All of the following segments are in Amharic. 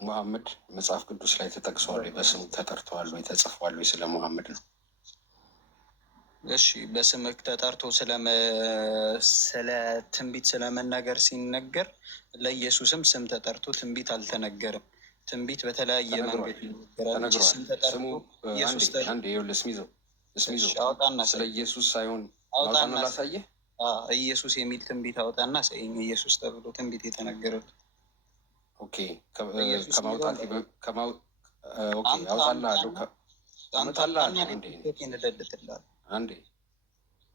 ሙሐመድ መጽሐፍ ቅዱስ ላይ ተጠቅሷል፣ በስሙ ተጠርተዋል ወይ ተጽፏል ወይ? ስለ ሙሐመድ ነው። እሺ በስምክ ተጠርቶ ስለ ትንቢት ስለመናገር ሲነገር ለኢየሱስም ስም ተጠርቶ ትንቢት አልተነገርም። ትንቢት በተለያየ መንገድ ይነገራል እንጂ ስም ተጠርቶ ኢየሱስ ስለ ኢየሱስ ሳይሆን አውጣና ላሳየህ። ኢየሱስ የሚል ትንቢት አውጣና ሳይኝ ኢየሱስ ተብሎ ትንቢት የተነገረው። ኦኬ ከማውጣት አውጣልሃለሁ።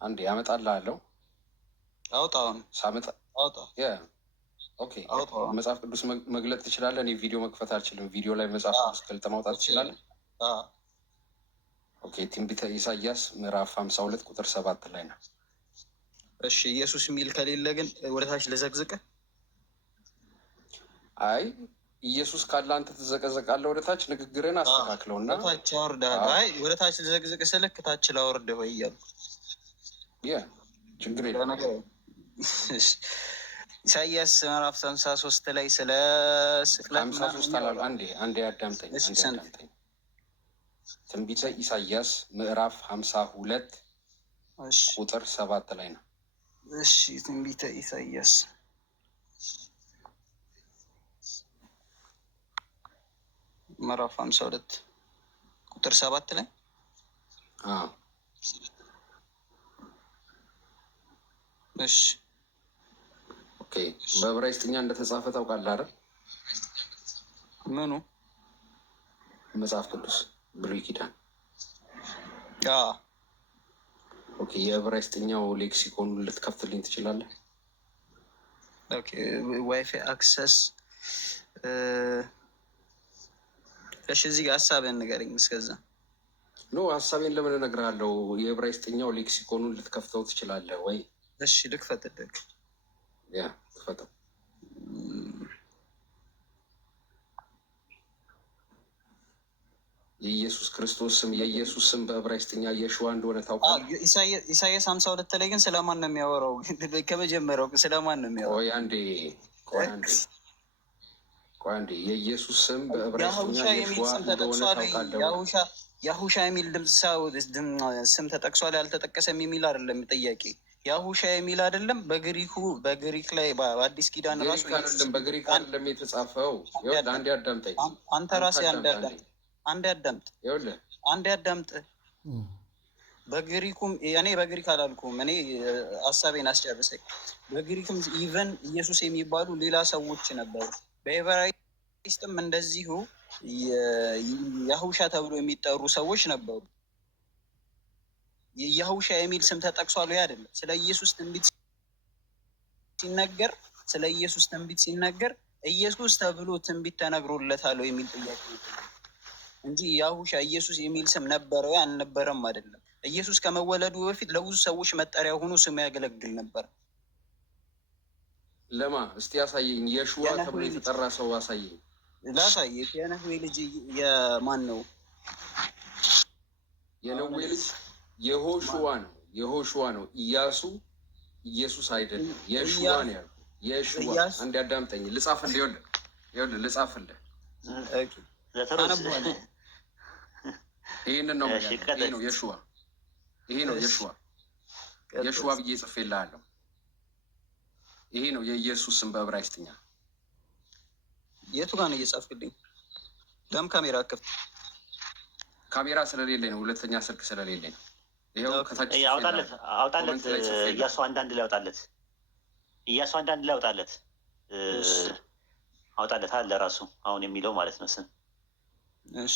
አንዴ አመጣልሃለሁ። መጽሐፍ ቅዱስ መግለጥ ትችላለህ። እኔ ቪዲዮ መክፈት አልችልም። ቪዲዮ ላይ መጽሐፍ ቅዱስ ገልጠ ማውጣት ትችላለህ። ኦኬ ትንቢተ ኢሳያስ ምዕራፍ 52 ቁጥር 7 ላይ ነው። እሺ ኢየሱስ የሚል ከሌለ ግን ወደታች ልዘግዝቅህ። አይ ኢየሱስ ካለ አንተ ትዘቀዘቃለህ። ወደታች ንግግርን አስተካክለው እና ታች አውርደህ። አይ ወደታች ልዘግዝቅ ስልክ ታች ላወርደህ ወይ እያልኩ ችግር የለም። ኢሳያስ ምዕራፍ 53 ላይ ስለ ስቅለት 53 አላሉ። አንዴ አዳምጠኝ። ትንቢተ ኢሳያስ ምዕራፍ 52 ቁጥር 7 ላይ ነው። እሺ ትንቢተ ኢሳያስ ምዕራፍ 52 ቁጥር 7 ላይ እሺ ኦኬ። በዕብራይስጥኛ እንደተጻፈ ታውቃለህ አይደል? ምኑ? መጽሐፍ ቅዱስ ብሉይ ኪዳን። ኦኬ የዕብራይስጥኛው ሌክሲኮን ልትከፍትልኝ ትችላለህ? ኦኬ ዋይፋይ አክሰስ። እሺ እዚህ ጋር ሀሳብህን ንገረኝ። እስከዛ ሀሳቤን ለምን እነግርሃለሁ? የዕብራይስጥኛው ሌክሲኮኑን ልትከፍተው ትችላለህ ወይ? እሺ ልክፈትልህ። ክፈተው። የኢየሱስ ክርስቶስ ስም የኢየሱስ ስም በዕብራይስጥኛ የሽዋ እንደሆነ ታውቃለህ? ኢሳያስ 52 ላይ ግን ስለማን ነው የሚያወራው? ከመጀመሪያው ስለማን ነው የሚያወራው? ቆይ አንዴ የኢየሱስ ስም በዕብራይስጥኛ የሽዋ እንደሆነ ታውቃለህ? ያሁሻ የሚል ስም ተጠቅሷል ያልተጠቀሰም የሚል አይደለም ጥያቄ። ያሁሻ የሚል አይደለም። በግሪክ ላይ በአዲስ ኪዳን ራሱ በግሪክ አይደለም የተጻፈው። አንዴ አዳምጠኝ። አንተ ራስህ አንዴ አዳምጥ። በግሪኩም እኔ በግሪክ አላልኩም። እኔ ሀሳቤን አስጨርሰኝ። በግሪክም ኢቨን ኢየሱስ የሚባሉ ሌላ ሰዎች ነበሩ። በዕብራይስጥም እንደዚሁ ያሁሻ ተብሎ የሚጠሩ ሰዎች ነበሩ። ያሁሻ የሚል ስም ተጠቅሷል ወይ? አይደለም። ስለ ኢየሱስ ትንቢት ሲነገር ኢየሱስ ተብሎ ትንቢት ተነግሮለታል የሚል ጥያቄ እንጂ ያሁሻ ኢየሱስ የሚል ስም ነበረው አልነበረም አይደለም። ኢየሱስ ከመወለዱ በፊት ለብዙ ሰዎች መጠሪያ ሆኖ ስም ያገለግል ነበር። ለማ እስቲ ያሳየኝ። የሽዋ ተብሎ የተጠራ ሰው አሳየኝ። ላሳየህ። የነዌ ልጅ የማን ነው? የነዌ ልጅ የሆሹዋ ነው። የሆሹዋ ነው። ኢያሱ ኢየሱስ አይደለም። የሽዋ ነው ያልኩህ። የሽዋ አንድ አዳምጠኝ። ልጻፍልህ። ይኸውልህ ልጻፍልህ። ይህንን ነው የሽዋ። ይሄ ነው የሽዋ። የሽዋ ብዬ ጽፌልሃለሁ። ይሄ ነው የኢየሱስ ስም በዕብራይስጥኛ። የቱ ጋር ነው እየጻፍክልኝ? ለምን ካሜራ ከፍት? ካሜራ ስለሌለኝ ነው። ሁለተኛ ስልክ ስለሌለኝ ነው። ይኸው ከታች አውጣለት። እያሱ አንዳንድ ላይ አውጣለት። እያሱ አንዳንድ ላይ አውጣለት። አውጣለት አለ ራሱ አሁን የሚለው ማለት ነው ስም። እሺ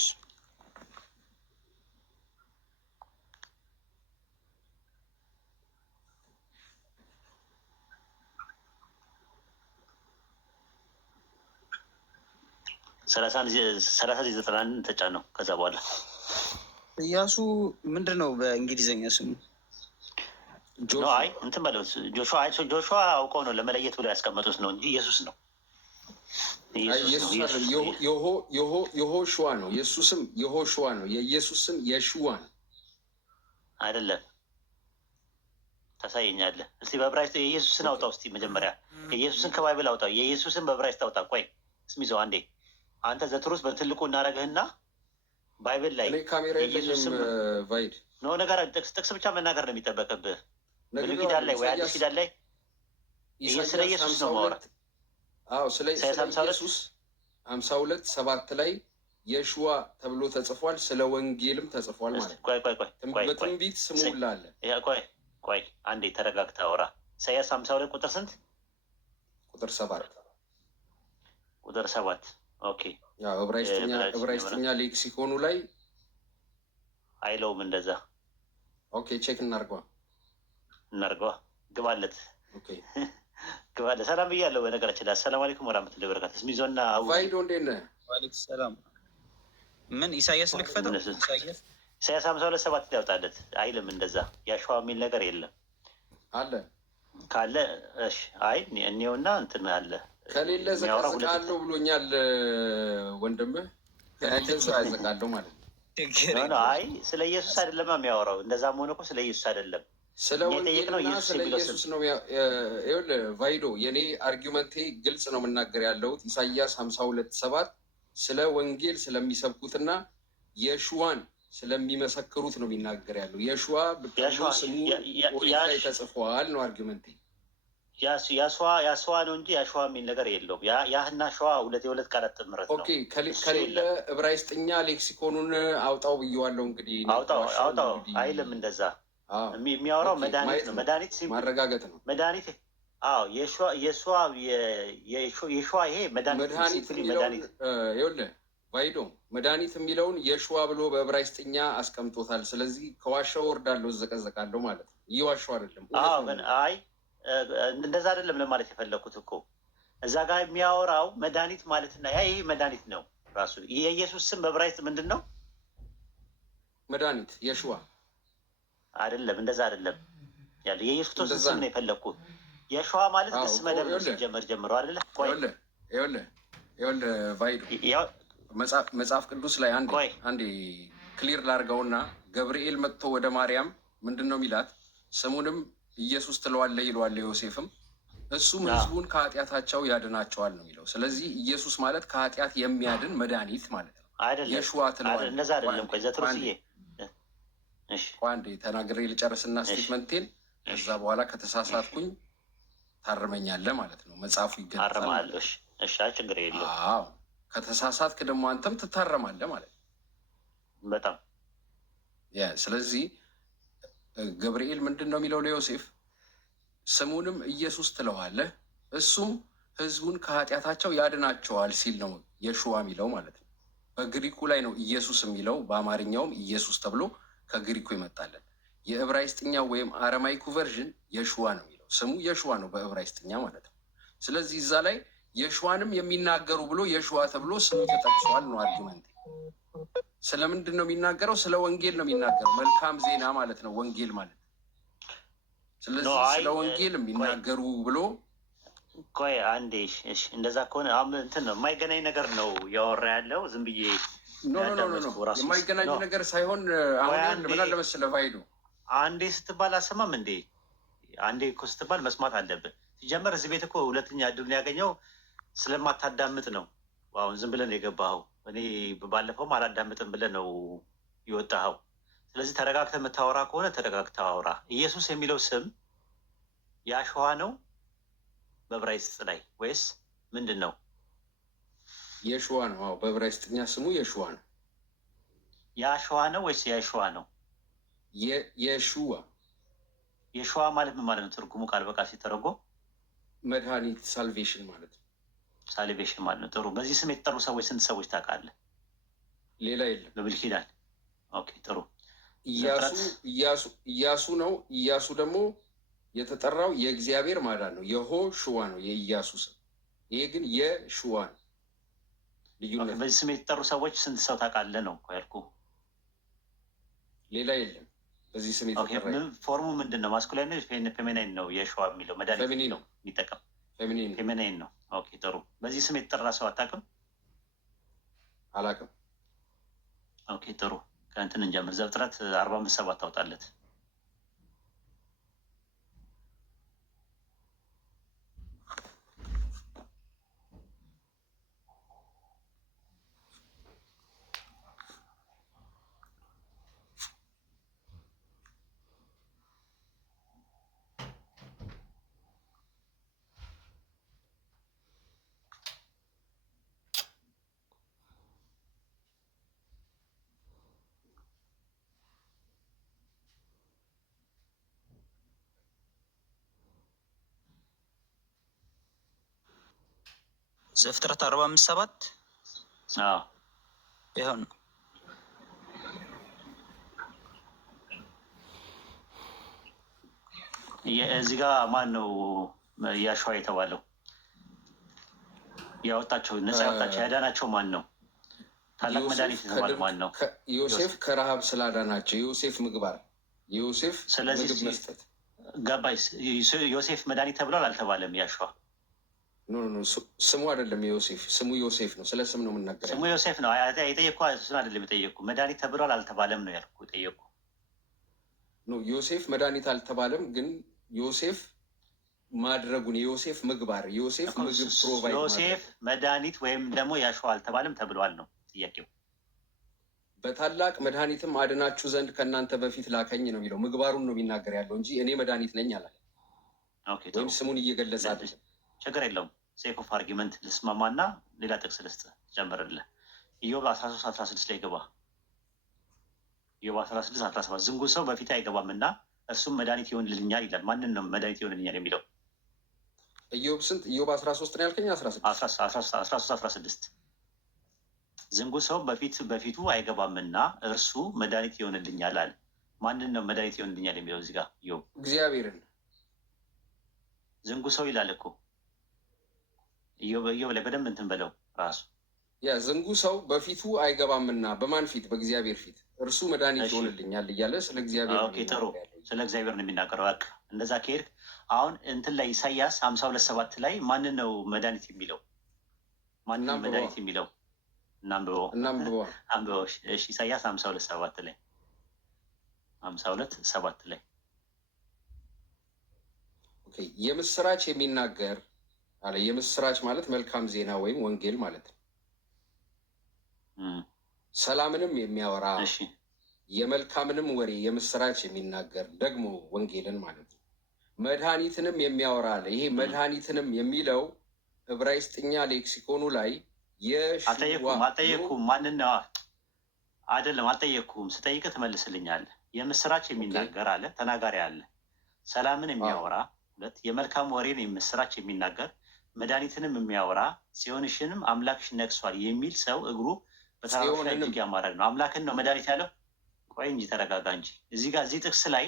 ሰላሳ ዘጠና ተጫነው። ከዛ በኋላ እያሱ ምንድን ነው በእንግሊዝኛ ስሙ? አይ እንትን በለው ጆሹዋ አውቀው ነው ለመለየት ብለው ያስቀመጡት ነው እንጂ ኢየሱስ ነው። የሆሹዋ ነው። የእሱ ስም የሆሹዋ ነው። የኢየሱስ ስም የሽዋ ነው አይደለም። ታሳየኛለህ እስቲ በዕብራይስጥ የኢየሱስን አውጣው። እስቲ መጀመሪያ የኢየሱስን ከባይብል አውጣው። የኢየሱስን በዕብራይስጥ አውጣ። ቆይ ስም ይዘው አንዴ አንተ ዘትሩስ በትልቁ እናደርግህና ባይብል ላይ ካሜራ የለኝም ቫይድ ነው ነገር ጥቅስ ብቻ መናገር ነው የሚጠበቅብህ። ብሉይ ኪዳን ላይ ወይ አዲስ ኪዳን ላይ ስለ ኢየሱስ ነው ማውራት። አዎ ስለ ኢየሱስ 52:7 ላይ የሹዋ ተብሎ ተጽፏል። ስለ ወንጌልም ተጽፏል ማለት ነው። በትንቢት ስሙ ላለ ቆይ አንዴ ተረጋግተህ አውራ። ኢሳያስ 52 ቁጥር ስንት? ቁጥር 7 ቁጥር 7 ኦኬ። ያው ዕብራይስጥኛ ሌክሲኮኑ ላይ አይለውም እንደዛ። ኦኬ ቼክ እናርገዋ ግባለት። ኦኬ ግባለት። ሰላም ብያለሁ። በነገራችን ላይ አሰላሙ አለይኩም ወራህመቱላሂ ወበረካቱ። ስሚዞና ቫይዶ እንዴት ነህ? ወአለይኩም ሰላም። ምን ኢሳያስ ልክፈተው? ኢሳያስ 52:7 ያውጣለት አይልም እንደዛ። ያሸዋ የሚል ነገር የለም አለ ካለ እሺ። አይ እኔውና እንትን አለ ከሌለ ዘቀዝቃለሁ ብሎኛል ወንድምህ። ዘቀዝቃለሁ ማለት ነው። አይ ስለ ኢየሱስ አይደለም የሚያወራው። እንደዛም ሆነ እኮ ስለ ኢየሱስ አይደለም፣ ስለ ወንጌልና ስለ ኢየሱስ ነው። ይኸውልህ ቫይዶ የኔ አርጊመንቴ ግልጽ ነው የምናገር ያለሁት። ኢሳያስ 52:7 ስለ ወንጌል ስለሚሰብኩትና የሹዋን ስለሚመሰክሩት ነው የሚናገር ያለው። የሹዋ ብትሉ ስሙ ላይ ተጽፏል ነው አርጊመንቴ። ያሸዋ ነው እንጂ ያሸዋ የሚል ነገር የለውም። ያህና ሸዋ የሁለት ቃላት ጥምረት ነው። ኦኬ ከሌለ ዕብራይስጥኛ ሌክሲኮኑን አውጣው ብየዋለሁ። እንግዲህ አውጣው አይልም እንደዛ። የሚያወራው መድኃኒት ነው። መድኃኒት ማረጋገጥ ነው። መድኃኒት የሸዋ ይሄ መድኃኒት ይኸውልህ ቫይዶ መድኃኒት የሚለውን የሸዋ ብሎ በዕብራይስጥኛ አስቀምጦታል። ስለዚህ ከዋሻው ወርዳለሁ እዘቀዘቃለሁ ማለት ነው። እየዋሻው አይደለም። አይ እንደዛ አይደለም ለማለት የፈለኩት እኮ እዛ ጋር የሚያወራው መድኃኒት ማለትና ይሄ መድኃኒት ነው ራሱ። የኢየሱስ ስም በዕብራይስጥ ምንድን ነው? መድኃኒት የሸዋ አይደለም። እንደዛ አይደለም ያለ የኢየሱስ ክርስቶስ ስም ነው የፈለኩት። የሸዋ ማለት ግስ መደብ ሲጀመር ጀምሮ አይደለ? ይኸውልህ ቫይዶ መጽሐፍ ቅዱስ ላይ አንዴ ክሊር ላርገውና ገብርኤል መጥቶ ወደ ማርያም ምንድን ነው የሚላት? ስሙንም ኢየሱስ ትለዋለህ ይለዋል ዮሴፍም። እሱም ህዝቡን ከኃጢአታቸው ያድናቸዋል ነው የሚለው። ስለዚህ ኢየሱስ ማለት ከኃጢአት የሚያድን መድኃኒት ማለት ነው። የሸዋ ትለዋለህ። እንደዛ አይደለም። ቆይ ዘትሩስዬ አንዴ ተናግሬ ልጨርስና ስቴትመንቴን ከዛ በኋላ ከተሳሳትኩኝ ታርመኛለህ ማለት ነው። መጽሐፉ ይገኛል። እሺ ችግር የለውም። አዎ ከተሳሳትክ ደግሞ አንተም ትታረማለህ ማለት ነው። በጣም ስለዚህ ገብርኤል ምንድን ነው የሚለው ለዮሴፍ? ስሙንም ኢየሱስ ትለዋለህ እሱም ህዝቡን ከኃጢአታቸው ያድናቸዋል ሲል ነው የሸዋ የሚለው ማለት ነው። በግሪኩ ላይ ነው ኢየሱስ የሚለው፣ በአማርኛውም ኢየሱስ ተብሎ ከግሪኩ ይመጣለን። የዕብራይስጥኛው ወይም አረማይኩ ቨርዥን የሸዋ ነው የሚለው፣ ስሙ የሸዋ ነው በዕብራይስጥኛ ማለት ነው። ስለዚህ እዛ ላይ የሸዋንም የሚናገሩ ብሎ የሸዋ ተብሎ ስሙ ተጠቅሷል ነው አርጊመንት። ስለምንድን ነው የሚናገረው? ስለ ወንጌል ነው የሚናገረው። መልካም ዜና ማለት ነው ወንጌል ማለት። ስለዚህ ስለ ወንጌል የሚናገሩ ብሎ ቆይ አንዴ እንደዛ ከሆነ እንትን ነው የማይገናኝ ነገር ነው ያወራ ያለው። ዝም ብዬ የማይገናኝ ነገር ሳይሆን አሁን ምን አለ መሰለህ ቫይዶ አንዴ ስትባል አሰማም እንዴ? አንዴ እኮ ስትባል መስማት አለብን። ሲጀመር እዚህ ቤት እኮ ሁለተኛ እድል ያገኘው ስለማታዳምጥ ነው። አሁን ዝም ብለን የገባኸው። እኔ ባለፈውም አላዳምጥም ብለህ ነው የወጣኸው። ስለዚህ ተረጋግተህ የምታወራ ከሆነ ተረጋግተህ አውራ። ኢየሱስ የሚለው ስም ያሸዋ ነው በዕብራይስጥ ላይ ወይስ ምንድን ነው? የሸዋ ነው። አዎ በዕብራይስጥኛ ስሙ የሸዋ ነው። ያሸዋ ነው ወይስ የሸዋ ነው? የሸዋ። የሸዋ ማለት ምን ማለት ነው? ትርጉሙ ቃል በቃል ሲተረጎም መድኃኒት ሳልቬሽን ማለት ነው። ሳልቬሽን ማለት ነው። ጥሩ። በዚህ ስም የተጠሩ ሰዎች ስንት ሰዎች ታውቃለህ? ሌላ የለም በብሉይ ኪዳን። ኦኬ ጥሩ። ኢያሱ ነው። ኢያሱ ደግሞ የተጠራው የእግዚአብሔር ማዳን ነው። የሆሹዋ ነው የኢያሱ ስም። ይሄ ግን የሹዋ ነው። ልዩነት። በዚህ ስም የተጠሩ ሰዎች ስንት ሰው ታውቃለህ ነው ያልኩህ። ሌላ የለም በዚህ ስም የተጠራ። ፎርሙ ምንድን ነው? ማስኩላይን ፌሚናይን ነው የሸዋ የሚለው መድኃኒት ነው የሚጠቀም ፌሚናይን ነው። ኦኬ ጥሩ። በዚህ ስም የተጠራ ሰው አታውቅም? አላውቅም። ኦኬ ጥሩ። ከእንትን እንጀምር። ዘፍጥረት 45:7 ታውጣለት። ዘፍጥረት 45:7 ይኸው ነው። እዚህ ጋር ማን ነው ያሸዋ የተባለው? ያወጣቸው ነፃ ያወጣቸው ያዳናቸው ማን ነው? ታላቅ መድኃኒት የተባለው ማን ነው? ዮሴፍ ከረሃብ ስላዳናቸው ዮሴፍ ምግባር ዮሴፍ ስለዚህ ምግብ መስጠት ገባይ። ዮሴፍ መድኃኒት ተብሏል አልተባለም? ያሸዋ ስሙ አይደለም ዮሴፍ፣ ስሙ ዮሴፍ ነው። ስለ ስም ነው የምናገረው። ስሙ ዮሴፍ ነው የጠየቅኩ፣ እሱን አይደለም የጠየቅኩ። መድኃኒት ተብሏል አልተባለም ነው ያልኩ የጠየቅኩ። ዮሴፍ መድኃኒት አልተባለም፣ ግን ዮሴፍ ማድረጉን የዮሴፍ ምግባር ዮሴፍ ምግብ ፕሮቫይድ ዮሴፍ መድኃኒት ወይም ደግሞ ያሸዋ አልተባለም ተብሏል ነው ጥያቄው። በታላቅ መድኃኒትም አድናችሁ ዘንድ ከእናንተ በፊት ላከኝ ነው የሚለው። ምግባሩን ነው የሚናገር ያለው እንጂ እኔ መድኃኒት ነኝ አላለ፣ ወይም ስሙን እየገለጸ አይደለም። ችግር የለውም። ሴክ ኦፍ አርጊመንት ልስማማና ሌላ ጥቅስ ልስጥ ጨምርልህ። ኢዮብ 13:16 ላይ ገባ። ኢዮብ 16:17 ዝንጉ ሰው በፊት አይገባም እና እርሱም መድኃኒት ይሆንልኛል ይላል። ማንን ነው መድኃኒት ይሆንልኛል የሚለው? ኢዮብ ስንት? ኢዮብ 13 ነው ያልከኝ? 13:16 ዝንጉ ሰው በፊቱ አይገባምና እርሱ መድኃኒት ይሆንልኛል አለ። ማንን ነው መድኃኒት ይሆንልኛል የሚለው እዚህ ጋር? ኢዮብ እግዚአብሔርን። ዝንጉ ሰው ይላል እኮ ኢዮብ ላይ በደንብ እንትን በለው ራሱ። ያ ዝንጉ ሰው በፊቱ አይገባምና በማን ፊት? በእግዚአብሔር ፊት እርሱ መድኃኒት ይሆንልኛል እያለ ስለ እግዚአብሔር ጥሩ፣ ስለ እግዚአብሔር ነው የሚናገረው። በቃ እንደዛ ከሄድክ አሁን እንትን ላይ ኢሳያስ 52:7 ላይ ማንን ነው መድኃኒት የሚለው? ማንን መድኃኒት የሚለው? እናንብበው። እሺ ኢሳያስ 52:7 ላይ 52:7 ላይ የምስራች የሚናገር አለ። የምስራች ማለት መልካም ዜና ወይም ወንጌል ማለት ነው። ሰላምንም የሚያወራ የመልካምንም ወሬ የምስራች የሚናገር ደግሞ ወንጌልን ማለት ነው። መድኃኒትንም የሚያወራ አለ። ይሄ መድኃኒትንም የሚለው ዕብራይስጥኛ ሌክሲኮኑ ላይ አልጠየኩም። ማንን ነው አይደለም፣ አልጠየኩም። ስጠይቅ ትመልስልኛለህ። የምስራች የሚናገር አለ፣ ተናጋሪ አለ። ሰላምን የሚያወራ ሁለት፣ የመልካም ወሬን የምስራች የሚናገር መድኃኒትንም የሚያወራ ጽዮንሽንም አምላክሽ ነግሷል የሚል ሰው እግሩ በተራሮች ላይ እጅግ ያማረ ነው። አምላክን ነው መድኃኒት ያለው? ቆይ እንጂ ተረጋጋ እንጂ። እዚህ ጋር እዚህ ጥቅስ ላይ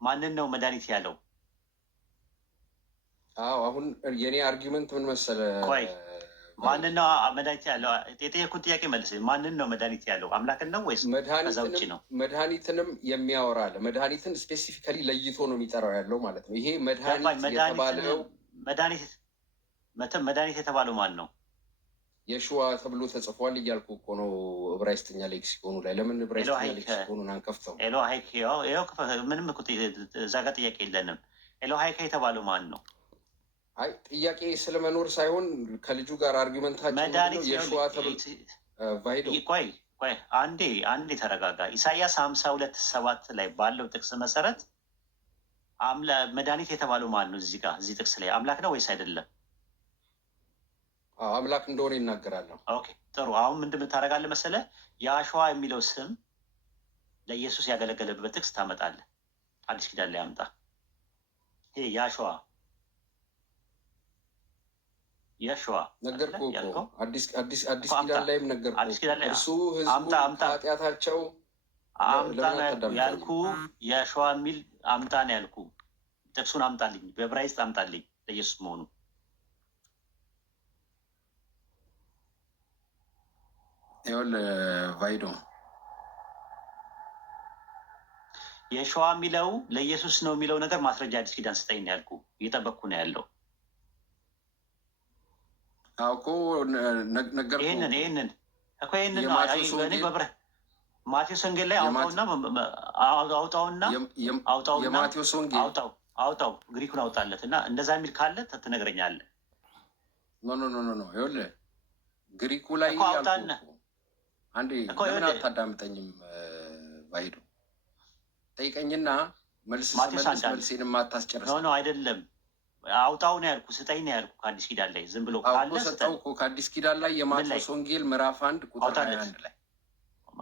ማንን ነው መድኃኒት ያለው? አሁን የኔ አርጊመንት ምን መሰለህ? ቆይ ማንን ነው መድኃኒት ያለው? የጠየኩት ጥያቄ መልስ። ማንን ነው መድኃኒት ያለው? አምላክን ነው ወይስ ከዛ ውጭ ነው? መድኃኒትንም የሚያወራ አለ። መድኃኒትን ስፔሲፊካሊ ለይቶ ነው የሚጠራው ያለው ማለት ነው። ይሄ መድኃኒት የተባለው መድኃኒት የተባለው ማን ነው? የሸዋ ተብሎ ተጽፏል እያልኩ እኮ ነው። ዕብራይስጥኛ ሌክሲኮኑ ላይ ለምን ዕብራይስጥኛ ሌክሲኮኑን አንከፍተው? ኤሎሃይክ ምንም እዛ ጋር ጥያቄ የለንም። ኤሎሃይክ የተባለው ማን ነው? አይ ጥያቄ ስለመኖር ሳይሆን ከልጁ ጋር አርጊመንታችን የሸዋ ተብሎ ቫይዶ። ቆይ አንዴ ተረጋጋ። ኢሳያስ 52:7 ላይ ባለው ጥቅስ መሰረት መድኃኒት የተባለው ማን ነው? እዚህ ጋር እዚህ ጥቅስ ላይ አምላክ ነው ወይስ አይደለም? አምላክ እንደሆነ ይናገራለሁ። ኦኬ ጥሩ። አሁን ምንድን ታደርጋለህ መሰለህ? የአሸዋ የሚለው ስም ለኢየሱስ ያገለገለበት ጥቅስ ታመጣለህ። አዲስ ኪዳን ላይ አምጣ። ይሄ የአሸዋ ነገርኩህ እኮ አዲስ ኪዳን ላይም ነገርኩህ። እርሱ ህዝቡ ኃጢአታቸው አምጣ ያልኩ የአሸዋ የሚል አምጣ ነው ያልኩ። ጥቅሱን አምጣልኝ፣ በዕብራይስጥ አምጣልኝ ለኢየሱስ መሆኑ። ይኸውልህ ቫይዶ የሸዋ የሚለው ለኢየሱስ ነው የሚለው ነገር ማስረጃ አዲስ ኪዳን ስጠኝ ነው ያልኩ። እየጠበቅኩ ነው ያለው እኮ ነገርኩህ። ይህንን ማቴዎስ ወንጌል ላይ የማቴዎስ ወንጌል አውጣው፣ ግሪኩን አውጣለት እና እንደዛ የሚል ካለ ትነግረኛለህ። ኖ ይኸውልህ ግሪኩ ላይ አንዴ ለምን አታዳምጠኝም? ባይዱ ጠይቀኝና መልሴን የማታስጨርስ ነው አይደለም። አውጣው ነው ያልኩ፣ ስጠኝ ነው ያልኩ። ከአዲስ ኪዳን ላይ ዝም ብሎ ካለ ሰጠው እኮ። ከአዲስ ኪዳን ላይ የማቴዎስ ወንጌል ምዕራፍ 1 ቁጥር 21 ላይ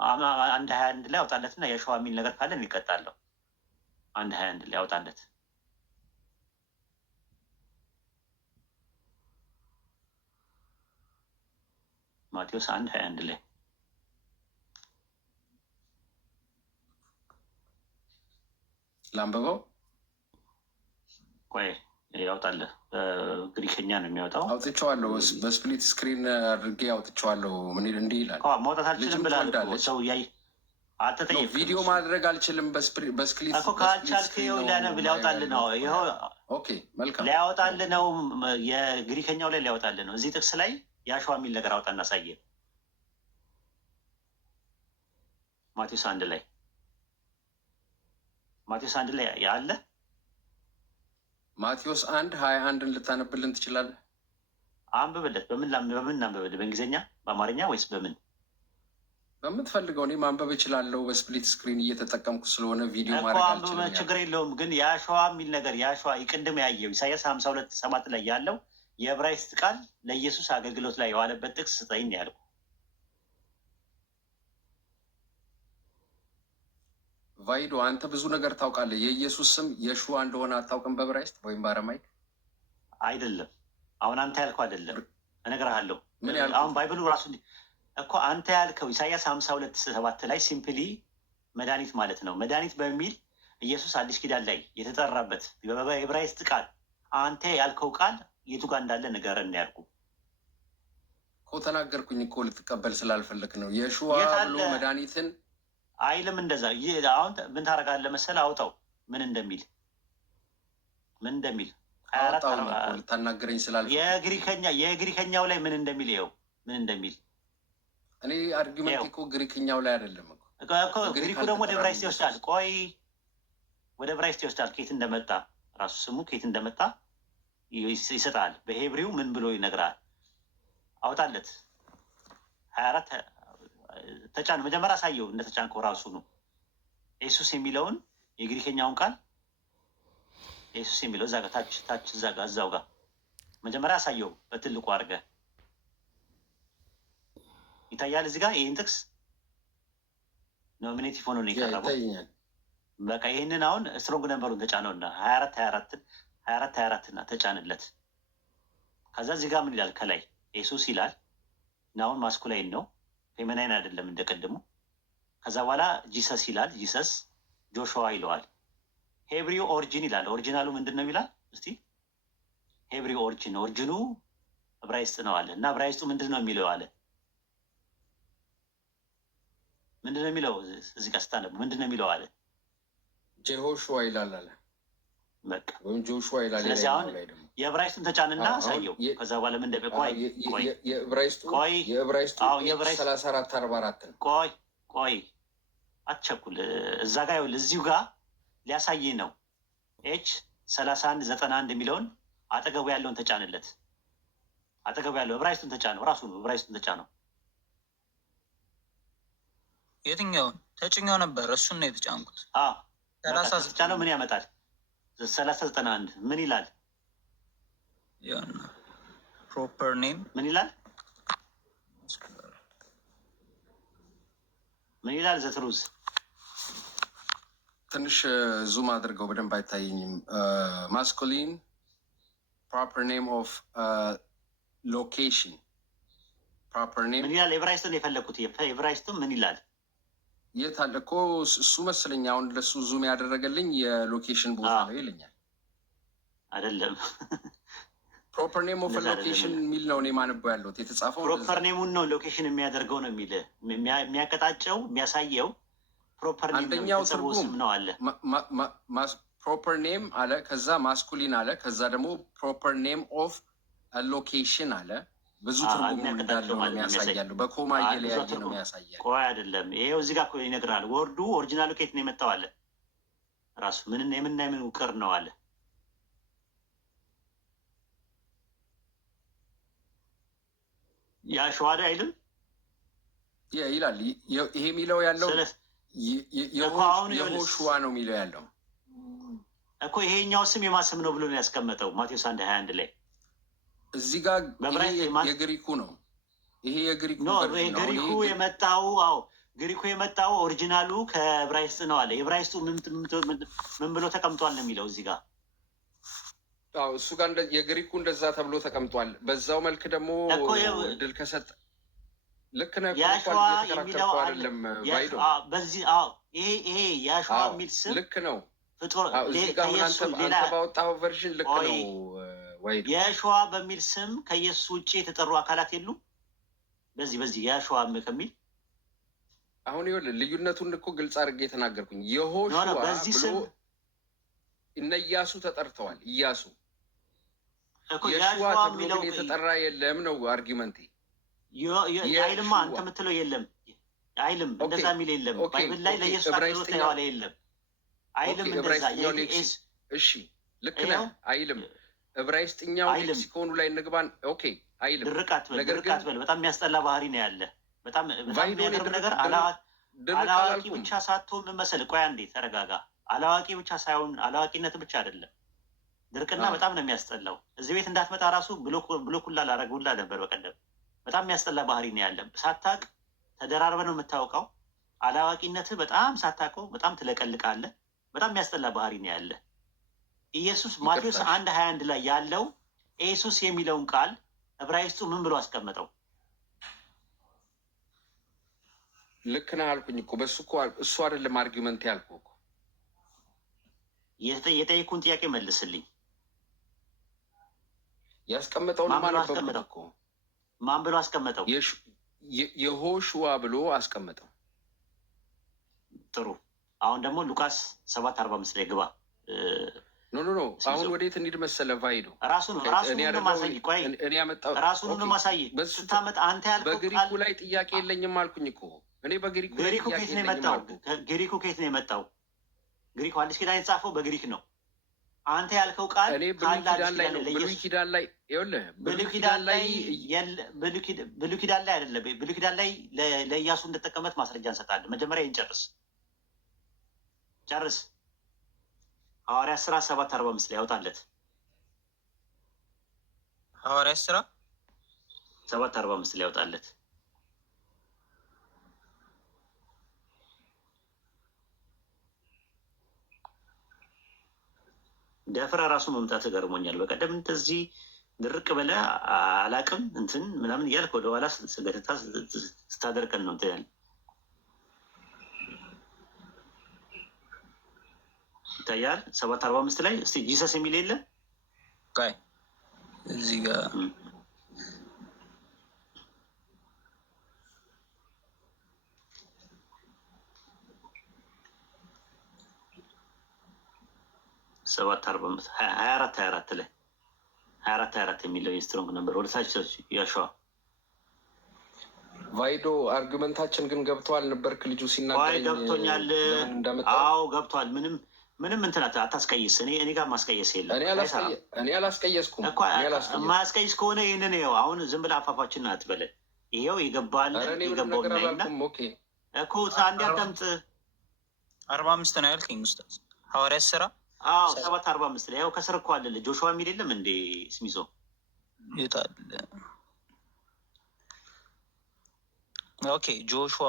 1:21 ላይ አውጣለትና የሸዋ የሚል ነገር ካለ ይቀጣለሁ። 1:21 ላይ አውጣለት። ማቴዎስ 1:21 ላይ ላንብበው። ቆይ ያውጣልህ። በግሪከኛ ነው የሚያወጣው። አውጥቼዋለሁ፣ በስፕሊት ስክሪን አድርጌ አውጥቼዋለሁ። ምን እንዲህ ይላል? ማውጣት አልችልም ብላል ሰው እያይ አልተጠየቅም። ቪዲዮ ማድረግ አልችልም በስክሪን እኮ ካልቻልክ ሊያነብ ሊያወጣልህ ነው። ይኸው ኦኬ፣ መልካም ሊያወጣልህ ነው። የግሪከኛው ላይ ሊያወጣልህ ነው። እዚህ ጥቅስ ላይ ያሸዋ የሚል ነገር አውጣ እናሳየን። ማቴዎስ 1 ላይ ያለ ማቴዎስ 1:21 ልታነብልን ትችላለህ? አንብብለት። በምን አንብብልህ? በእንግሊዝኛ በአማርኛ ወይስ በምን? በምትፈልገው። እኔ ማንበብ እችላለሁ። በስፕሊት ስክሪን እየተጠቀምኩ ስለሆነ ቪዲዮ ማድረግ አልችልም። ችግር የለውም። ግን የአሸዋ የሚል ነገር የአሸዋ ቅድም ያየው ኢሳያስ 52:7 ላይ ያለው የዕብራይስጥ ቃል ለኢየሱስ አገልግሎት ላይ የዋለበት ጥቅስ ስጠኝ ያልኩ። ቫይዶ አንተ ብዙ ነገር ታውቃለህ። የኢየሱስ ስም የሹዋ እንደሆነ አታውቅም? በዕብራይስጥ ወይም በአረማይክ አይደለም። አሁን አንተ ያልከው አይደለም፣ እነግርሃለሁ። ምን ያልከው? አሁን ባይብሉ ራሱ እኮ አንተ ያልከው ኢሳያስ 52:7 ላይ ሲምፕሊ መድኃኒት ማለት ነው። መድኃኒት በሚል ኢየሱስ አዲስ ኪዳን ላይ የተጠራበት በዕብራይስጥ ቃል አንተ ያልከው ቃል የቱ ጋር እንዳለ ንገረን ያልኩ እኮ። ተናገርኩኝ እኮ ልትቀበል ስላልፈለክ ነው። የሹዋ ብሎ መድኃኒትን አይልም። እንደዛ አሁን ምን ታደርጋለህ መሰለህ? አውጣው ምን እንደሚል 24 ልታናገረኝ ስላልፈለክ የግሪከኛው ላይ ምን እንደሚል ይኸው ምን እንደሚል እኔ አርጊመንት እኮ ግሪክኛው ላይ አይደለም እኮ ግሪኩ ደግሞ ወደ ዕብራይስጥ ይወስዳል። ቆይ ወደ ዕብራይስጥ ይወስዳል። ከየት እንደመጣ ራሱ ስሙ ከየት እንደመጣ ይሰጣል። በሄብሪው ምን ብሎ ይነግራል? አውጣለት 24 ተጫን። መጀመሪያ አሳየው እንደተጫንከው ራሱ ነው። ኢየሱስ የሚለውን የግሪከኛውን ቃል ኢየሱስ የሚለው እዛ ጋር ታች እዛ ጋር እዛው ጋር መጀመሪያ አሳየው በትልቁ አድርገህ ይታያል። እዚህ ጋር ይህን ጥቅስ ኖሚኔቲቭ ሆኖ ነው የቀረበው። በቃ ይህንን አሁን ስትሮንግ ነንበሩን ተጫነውና 24 እና ተጫንለት። ከዛ እዚህ ጋር ምን ይላል? ከላይ ኢየሱስ ይላል። ናውን ማስኩላይን ነው፣ ፌመናይን አይደለም እንደቀድሞ። ከዛ በኋላ ጂሰስ ይላል። ጂሰስ ጆሹዋ ይለዋል። ሄብሪው ኦሪጂን ይላል። ኦሪጂናሉ ምንድን ነው ይላል? እስቲ ሄብሪው ኦሪጂኑ ዕብራይስጥ ነው አለ እና ዕብራይስጡ ምንድን ነው የሚለው አለ። ምንድን ነው የሚለው? እዚህ ጋር ስታነቡ ምንድን ነው የሚለው አለ? ጀሆሹዋ ይላል አለ። በቃ ወይም ጆሹዋ ይላል። ስለዚህ አሁን የዕብራይስጡን ተጫንና አሳየው። ከዛ በኋላ ምን እንደበ የዕብራይስጡ 34:44 ነው። ቆይ አትቸኩል። እዛ ጋር ይኸውልህ፣ እዚሁ ጋር ሊያሳይ ነው። ኤች 31:91 የሚለውን አጠገቡ ያለውን ተጫንለት። አጠገቡ ያለው ዕብራይስጡን ተጫነው። ራሱ ነው ዕብራይስጡን ተጫነው። የትኛውን ተጭኛው ነበር? እሱን ነው የተጫንኩት። ተጫነው። ምን ያመጣል? 30:91 ምን ይላል? ፕሮፐር ኔም ምን ይላል? ምን ይላል? ዘትሩዝ ትንሽ ዙም አድርገው በደንብ አይታየኝም። ማስኩሊን ፕሮፐር ኔም ኦፍ ሎኬሽን ፕሮፐር ኔም ምን ይላል? ኤቨራይስትን የፈለግኩት ኤቨራይስቱም ምን ይላል? የት አለ እኮ እሱ መስለኝ። አሁን ለሱ ዙም ያደረገልኝ የሎኬሽን ቦታ ነው ይለኛል። አይደለም ፕሮፐር ኔም ኦፍ ሎኬሽን የሚል ነው እኔ ማነበው ያለሁት የተጻፈው። ፕሮፐር ኔሙን ነው ሎኬሽን የሚያደርገው ነው የሚል የሚያቀጣጨው የሚያሳየው ፕሮፐር ኔም አንደኛው ትርጉም ነው አለ። ፕሮፐር ኔም አለ፣ ከዛ ማስኩሊን አለ፣ ከዛ ደግሞ ፕሮፐር ኔም ኦፍ ሎኬሽን አለ። ብዙ ትርጉም እንዳለው ነው የሚያሳያሉ። በኮማ እየለያየ ነው የሚያሳያል። ቆይ አይደለም ይሄው እዚህ ጋር ይነግራል። ወርዱ ኦሪጂናሉ ከየት ነው የመጣው አለ። ራሱ ምንና የምንና የምን ውቅር ነው አለ። ያሸዋዳ አይልም ይላል። ይሄ የሚለው ያለው የሆሹዋ ነው የሚለው ያለው እኮ። ይሄኛው ስም የማስም ነው ብሎ ነው ያስቀመጠው ማቴዎስ 1:21 ላይ። እዚህ ጋር የግሪኩ ነው። ይሄ የግሪኩ ግሪኩ የመጣው ግሪኩ የመጣው ኦሪጂናሉ ከዕብራይስጥ ነው አለ። የዕብራይስጡ ምን ብሎ ተቀምጧል ነው የሚለው እዚህ ጋር። እሱ ጋር የግሪኩ እንደዛ ተብሎ ተቀምጧል። በዛው መልክ ደግሞ ድል ከሰጠ ልክ ነህ። ያሸዋ የሚለው አይደለም ባይዶ በዚህ ይሄ ያሸዋ የሚል ስም ልክ ነው። ፍጡር አንተ ባወጣው ቨርዥን ልክ ነው። የሸዋ በሚል ስም ከኢየሱስ ውጭ የተጠሩ አካላት የሉም። በዚህ የሸዋ ከሚል አሁን ይኸውልህ ልዩነቱን እኮ ግልጽ አድርጌ የተናገርኩኝ። የሆሸዋ ብሎ እነ ኢያሱ ተጠርተዋል። ኢያሱ የሸዋ ተብሎ ግን የተጠራ የለም ነው አርጊመንቴ። አይልማ አንተ የምትለው የለም አይልም፣ እንደዛ የሚል የለም። ባይብል ላይ ለኢየሱስ አገልግሎት የዋለ የለም አይልም። እንደዛ እሺ ልክ ነህ አይልም። ዕብራይስጥኛው ሌክሲኮኑ ላይ እንግባን። ኦኬ አይልም። ድርቅ አትበል። በጣም የሚያስጠላ ባህሪ ነው ያለ። በጣም የሚያገርም ነገር አላዋቂ ብቻ ሳትሆን ምን መሰለህ፣ ቆይ አንዴ ተረጋጋ። አላዋቂ ብቻ ሳይሆን አላዋቂነት ብቻ አይደለም፣ ድርቅና በጣም ነው የሚያስጠላው። እዚህ ቤት እንዳትመጣ ራሱ ብሎኩላ ላረጉላ ነበር በቀደም። በጣም የሚያስጠላ ባህሪ ነው ያለ። ሳታቅ ተደራርበ ነው የምታውቀው። አላዋቂነትህ በጣም ሳታውቀው በጣም ትለቀልቃለህ። በጣም የሚያስጠላ ባህሪ ነው ያለ። ኢየሱስ ማቴዎስ 1:21 ላይ ያለው ኢየሱስ የሚለውን ቃል ዕብራይስጡ ምን ብሎ አስቀመጠው? ልክ ነህ አልኩኝ እኮ በሱ እኮ እሱ አይደለም አርጊመንት ያልኩህ እኮ። የጠየኩህን ጥያቄ መልስልኝ። ያስቀመጠውን ማን ብሎ አስቀመጠው? የሆሽዋ ብሎ አስቀመጠው። ጥሩ። አሁን ደግሞ ሉቃስ 7:45 ላይ ግባ። ኖ አሁን ወዴት እንሂድ መሰለህ? ቫይዶ ራሱን ማሳይ። ቆይ ራሱን ማሳይ ስታመጣ አንተ ያልከው በግሪኩ ላይ ጥያቄ የለኝም አልኩኝ እኮ እኔ። በግሪኩ ከየት ነው የመጣው? ግሪኩ ከየት ነው የመጣው? ግሪኩ አዲስ ኪዳን የተጻፈው በግሪክ ነው። አንተ ያልከው ቃል እኔ ብሉይ ኪዳን ላይ ነው። ብሉይ ኪዳን ላይ ይኸውልህ፣ ብሉይ ኪዳን ላይ አይደለም። ብሉይ ኪዳን ላይ ለኢያሱ እንደተጠቀመት ማስረጃ እንሰጣለን። መጀመሪያ ይንጨርስ ጨርስ። ሐዋርያት ሥራ 7:45 ላይ ያውጣለት። ሐዋርያት ሥራ 7:45 ላይ ያውጣለት። ደፍረ ራሱ መምጣት ገርሞኛል። በቀደም እንደዚህ ድርቅ ብለህ አላቅም እንትን ምናምን እያልክ ወደኋላ ገትታ ስታደርቀን ነው እንትን ያለ ይታያል። 7:45 ላይ እስቲ ጂሰስ የሚል የለም እዚህ ጋር ሰባት 24 ላይ 24 የሚለው የስትሮንግ ነበር። ወደ ታች ያሸዋ ቫይዶ አርጊመንታችን ግን ገብተዋል ነበርክ ልጁ ሲናገር ገብቶኛል። አዎ ገብቷል። ምንም እንትን አታስቀይስ። እኔ ጋር ማስቀየስ የለም። እኔ አላስቀየስኩም። ማያስቀይስ ከሆነ ይህንን ይኸው አሁን ዝም ብለህ አፋፋችን አትበለን። ይኸው ይገባል ይገባውና እኮ አንድ አዳምጥ። 45 ነው ያልከኝ ኡስታዝ። ሐዋርያት ሥራ 7:45 ላይ ያው ከስር እኮ አለልህ ጆሹዋ የሚል የለም እንዴ? ስሚዞ ይታል። ኦኬ ጆሹዋ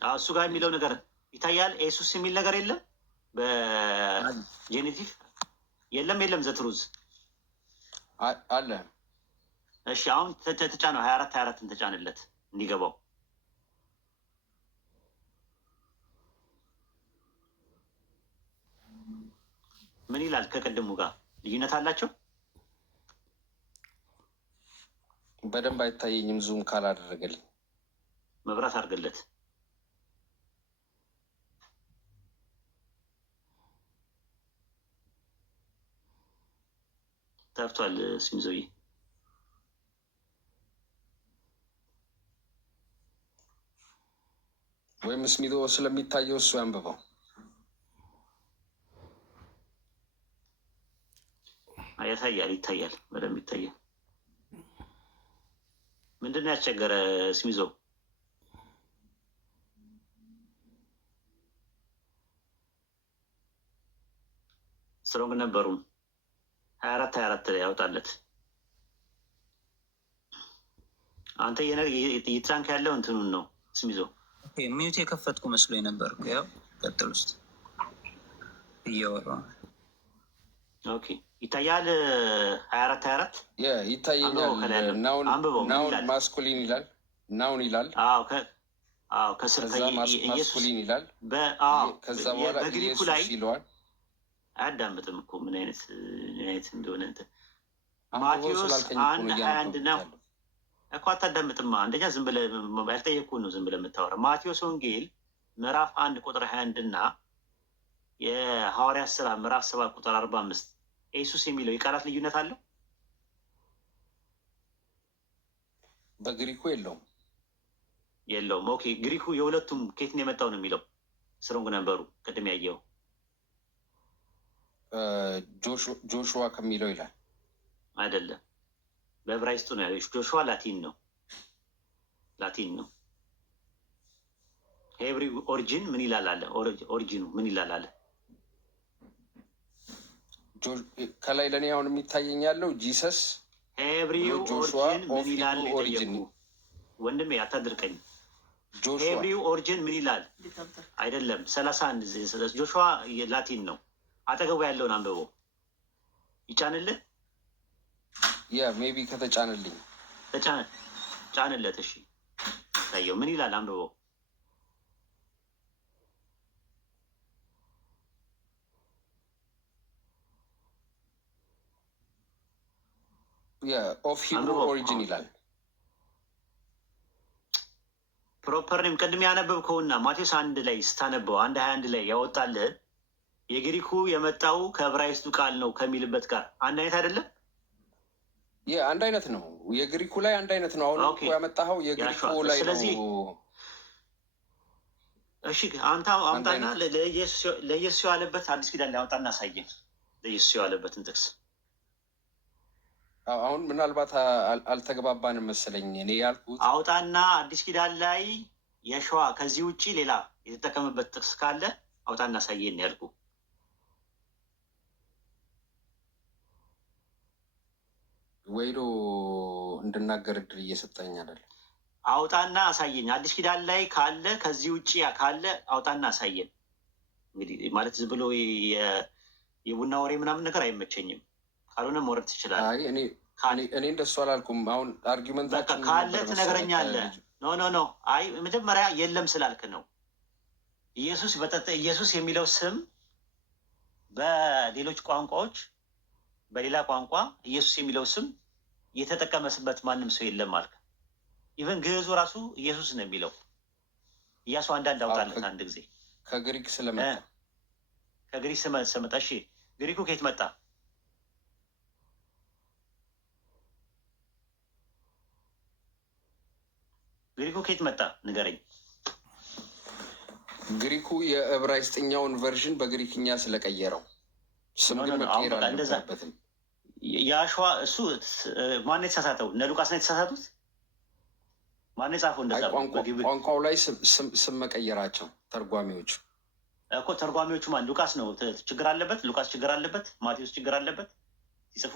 እሱ ጋር የሚለው ነገር ይታያል። ኢየሱስ የሚል ነገር የለም በጄኔቲቭ የለም። ዘትሩዝ አለ። እሺ አሁን ተጫነው 24 ተጫንለት እንዲገባው። ምን ይላል? ከቅድሙ ጋር ልዩነት አላቸው። በደንብ አይታየኝም ዙም ካላደረገልኝ። መብራት አድርገለት። ጠፍቷል ስሚዞዬ። ወይም ስሚዞ ስለሚታየው እሱ ያንብበው። ያሳያል፣ ይታያል፣ በደንብ ይታያል። ምንድን ነው ያስቸገረ ስሚዞ? ስትሮንግ ነበሩም 24 ላይ ያውጣለት። አንተ እየተጫንክ ያለው እንትኑን ነው ስሚዞ። ሚዩት የከፈትኩ መስሎኝ ነበር። ያው ቀጥል ውስጥ እያወራ ኦኬ ይታያል። 24 ይታየኛል። ናውን ማስኩሊን ይላል። ናውን ይላል። ከስር ማስኩሊን ይላል። ከዛ በኋላ ኢየሱስ ይለዋል። አያዳምጥም እኮ ምን አይነት እንደሆነ ማቴዎስ 1:21 ነው እኮ አታዳምጥማ። አንደኛ ዝም ብለህ ያልጠየኩህን ነው ዝም ብለህ የምታወራው። ማቴዎስ ወንጌል ምዕራፍ 1:21 እና የሐዋርያት ሥራ ምዕራፍ 7:45 ኢየሱስ የሚለው የቃላት ልዩነት አለው? በግሪኩ የለውም። ኦኬ ግሪኩ የሁለቱም ከየት ነው የመጣው ነው የሚለው ስትሮንግ ነበሩ ቅድም ያየው ጆሹዋ ከሚለው ይላል። አይደለም በዕብራይስጡ ነው ያለው። ጆሹዋ ላቲን ነው። ሄብሪ ኦሪጂን ምን ይላል አለ። ኦሪጂኑ ምን ይላል አለ። ከላይ ለእኔ አሁን የሚታየኝ ያለው ጂሰስ ሄብሪው ኦሪጂን ምን ይላል ጠየቁ። ወንድሜ አታድርቀኝ። ሄብሪው ኦሪጂን ምን ይላል? አይደለም 31 ጆሹዋ ላቲን ነው። አጠገቡ ያለውን አንብቦ ይጫንልህ። ሜቢ ከተጫንልኝ ጫንለት። እሺ ታየው ምን ይላል? አንብቦ ኦፍ ሂብሩ ኦሪጂን ይላል። ፕሮፐር ኔም ቅድም ያነበብከውና ማቴዎስ 1 ላይ ስታነበው 1:21 ላይ ያወጣልህን የግሪኩ የመጣው ከዕብራይስጡ ቃል ነው ከሚልበት ጋር አንድ አይነት አይደለም። አንድ አይነት ነው። የግሪኩ ላይ አንድ አይነት ነው። አሁን እኮ ያመጣኸው የግሪኩ ላይ ነው። እሺ አምጣና ለኢየሱስ የዋለበት አዲስ ኪዳን ላይ አውጣና አሳየን። ለኢየሱስ የዋለበትን ጥቅስ አሁን ምናልባት አልተግባባንም መሰለኝ። እኔ ያልኩት አውጣና አዲስ ኪዳን ላይ የሸዋ ከዚህ ውጭ ሌላ የተጠቀመበት ጥቅስ ካለ አውጣና አሳየን ያልኩ። ወይዶ እንድናገር እድል እየሰጠኝ አይደለም። አውጣና አሳየኝ። አዲስ ኪዳን ላይ ካለ ከዚህ ውጭ ካለ አውጣና አሳየን። እንግዲህ ማለት ዝም ብሎ የቡና ወሬ ምናምን ነገር አይመቸኝም። ካልሆነ መውረድ ትችላለህ። እኔ እንደሱ አላልኩም። አሁን አርጊመንታችን ካለ ትነግረኛለህ። ኖ አይ መጀመሪያ የለም ስላልክ ነው። ኢየሱስ የሚለው ስም በሌሎች ቋንቋዎች በሌላ ቋንቋ ኢየሱስ የሚለው ስም የተጠቀመስበት ማንም ሰው የለም አልክ። ኢቨን ግዕዙ ራሱ ኢየሱስ ነው የሚለው። ኢያሱ አንዳንድ አውጣለት አንድ ጊዜ ከግሪክ ስለመጣ ከግሪክ ስለመጣ። እሺ ግሪኩ ከየት መጣ? ግሪኩ ከየት መጣ ንገረኝ። ግሪኩ የዕብራይስጥኛውን ቨርዥን በግሪክኛ ስለቀየረው ስም ግን መቀየር አልነበረበትም። የአሸዋ እሱ ማን የተሳሳተው? እነ ሉቃስ ነው የተሳሳቱት? ማን የጻፈው እንደዛ? ቋንቋው ላይ ስም መቀየራቸው ተርጓሚዎቹ እኮ ተርጓሚዎቹ ማን? ሉቃስ ነው ችግር አለበት? ሉቃስ ችግር አለበት? ማቴዎስ ችግር አለበት ሲጽፉ?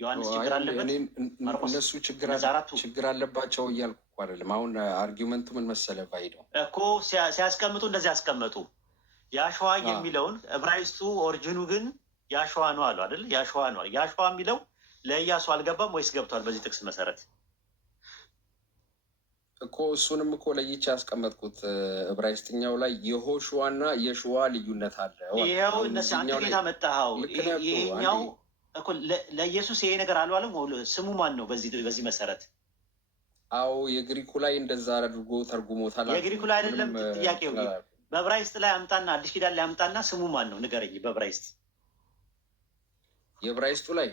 ዮሐንስ ችግር አለበት? እነሱ ችግር አለባቸው እያልኩ አይደለም። አሁን አርጊመንቱ ምን መሰለህ ፋይዳው እኮ ሲያስቀምጡ እንደዚህ ያስቀመጡ የአሸዋ የሚለውን ዕብራይስጡ ኦሪጂኑ ግን የአሸዋ ነው አሉ አይደል? የአሸዋ ነው። የአሸዋ የሚለው ለኢያሱ አልገባም ወይስ ገብቷል? በዚህ ጥቅስ መሰረት እኮ እሱንም እኮ ለይቼ ያስቀመጥኩት ዕብራይስጥኛው ላይ የሆሹዋና የሸዋ ልዩነት አለ። ይኸው እነዚህ አንተ ጌታ መጣኸው። ይሄኛው እኮ ለኢየሱስ ይሄ ነገር አልዋለም። ስሙ ማን ነው? በዚህ መሰረት አዎ የግሪኩ ላይ እንደዛ አድርጎ ተርጉሞታል። የግሪኩ ላይ አይደለም ጥያቄው። በዕብራይስጥ ላይ አምጣና አዲስ ኪዳን ላይ አምጣና ስሙ ማን ነው ንገረኝ። በዕብራይስጥ የዕብራይስጡ ላይ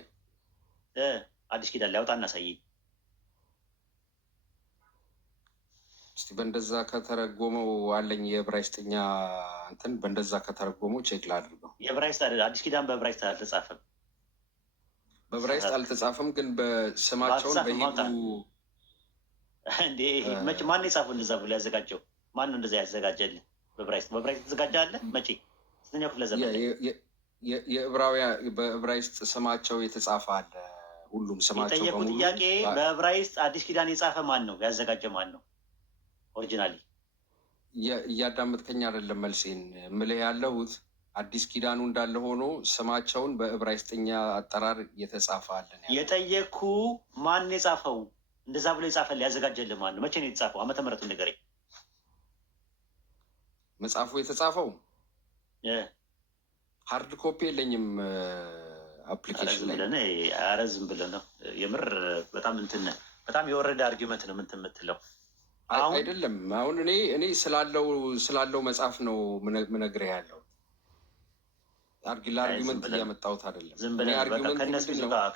አዲስ ኪዳን ላይ አውጣና አሳየኝ እስቲ። በእንደዛ ከተረጎመው አለኝ የዕብራይስጥኛ እንትን በእንደዛ ከተረጎመው ቼክ ላድርገው። የዕብራይስጥ አዲስ ኪዳን በዕብራይስጥ አልተጻፈም። በዕብራይስጥ አልተጻፈም፣ ግን በስማቸውን በሂብሩ እንዴ መቼ ማን የጻፈው እንደዛ ብሎ ያዘጋጀው? ማን ነው እንደዛ ያዘጋጀልህ? በዕብራይስጥ የተዘጋጀ አለ? መቼ? ስንተኛው ክፍለ ዘመን? በዕብራይስጥ ስማቸው የተጻፈ አለ። ሁሉም ስማቸው የጠየቁ ጥያቄ በዕብራይስጥ አዲስ ኪዳን የጻፈ ማን ነው? ያዘጋጀ ማን ነው? ኦሪጂናሊ እያዳመጥከኝ አይደለም? መልሴን ምልህ ያለሁት አዲስ ኪዳኑ እንዳለ ሆኖ ስማቸውን በዕብራይስጥኛ አጠራር የተጻፈ አለ። የጠየኩ ማን የጻፈው? እንደዛ ብሎ የጻፈል ያዘጋጀልህ ማን ነው? መቼ ነው የተጻፈው? ዓመተ ምሕረቱን ንገረኝ። መጽሐፉ የተጻፈው ሃርድ ኮፒ የለኝም አፕሊኬሽን ላይ። ኧረ ዝም ብለህ ነው የምር። በጣም እንትን በጣም የወረደ አርጊመንት ነው እንትን የምትለው አይደለም። አሁን እኔ ስላለው መጽሐፍ ነው ምነግርህ ያለው ለአርጊመንት እያመጣሁት አይደለም። ዝም ብለህ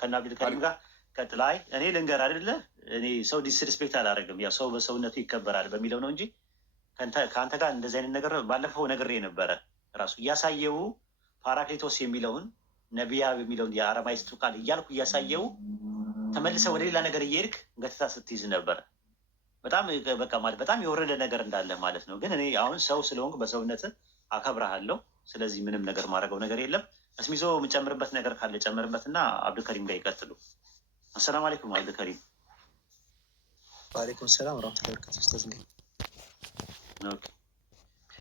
ከእነ አብዱልከሪም ጋር ቀጥላይ። እኔ ልንገር አይደለ እኔ ሰው ዲስሪስፔክት አላደርግም፣ ያው ሰው በሰውነቱ ይከበራል በሚለው ነው እንጂ ከአንተ ጋር እንደዚህ አይነት ነገር ባለፈው ነግሬ ነበረ። ራሱ እያሳየው ፓራክሊቶስ የሚለውን ነቢያ የሚለውን የአረማይስጡ ቃል እያልኩ እያሳየው ተመልሰ ወደ ሌላ ነገር እየሄድክ ገትታ ስትይዝ ነበረ። በጣም በቃ ማለት በጣም የወረደ ነገር እንዳለ ማለት ነው። ግን እኔ አሁን ሰው ስለሆንኩ በሰውነት አከብረሃለሁ። ስለዚህ ምንም ነገር ማድረገው ነገር የለም። እስሚዞ የምጨምርበት ነገር ካለ ጨምርበት እና አብዱልከሪም ጋር ይቀጥሉ። አሰላሙ አለይኩም አብዱልከሪም። ወአለይኩም ሰላም ወራህመቱላሂ ወበረካቱህ።